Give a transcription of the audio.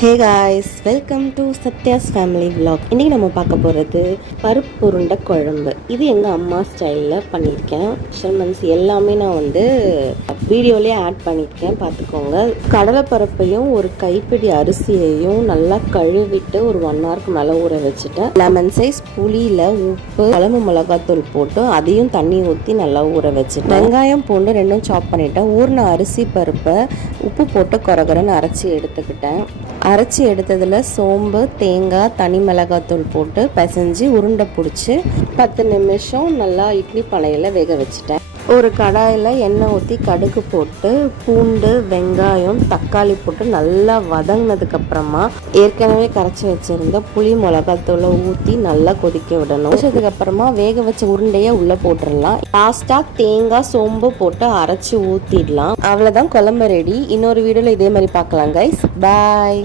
Hey guys, welcome to Sathya's family vlog. இன்றைக்கி நம்ம பார்க்க போகிறது பருப்பு உருண்டை குழம்பு. இது எங்கள் அம்மா ஸ்டைலில் பண்ணியிருக்கேன். மெஷர்மெண்ட்ஸ் எல்லாமே நான் வீடியோலேயே ஆட் பண்ணியிருக்கேன், பார்த்துக்கோங்க. கடலைப்பருப்பையும் ஒரு கைப்பிடி அரிசியையும் நல்லா கழுவிட்டு ஒரு 1 ஹவருக்கு மேலே ஊற வச்சுட்டேன். லெமன் சைஸ் புளியில் உப்பு, குழம்பு மிளகாத்தூள் போட்டு அதையும் தண்ணி ஊற்றி நல்லா ஊற வச்சுட்டேன். வெங்காயம் பூண்டு ரெண்டும் சாப் பண்ணிவிட்டேன். ஊறின அரிசி பருப்பை உப்பு போட்டு கொரகரன்னு அரைச்சி எடுத்துக்கிட்டேன். அரைச்சி எடுத்ததில் சோம்பு, தேங்காய், தனி மிளகாத்தூள் போட்டு பிசைஞ்சு உருண்டை பிடிச்சி 10 நிமிஷம் நல்லா இட்லி பானையில் வேக வச்சுட்டேன். ஒரு கடாயில் எண்ணெய் ஊற்றி கடுகு போட்டு பூண்டு, வெங்காயம், தக்காளி போட்டு நல்லா வதங்கினதுக்கப்புறமா ஏற்கனவே கரைச்சி வச்சுருந்த புளி மிளகாத்தூளை ஊற்றி நல்லா கொதிக்க விடணும். கொதிச்சதுக்கப்புறமா வேக வச்ச உருண்டையை உள்ளே போட்டுடலாம். லாஸ்ட்டாக தேங்காய், சோம்பு போட்டு அரைச்சி ஊற்றிடலாம். அவ்வளோதான், குழம்பு ரெடி. இன்னொரு வீடியோவில் இதே மாதிரி பார்க்கலாம் கைஸ். பாய்.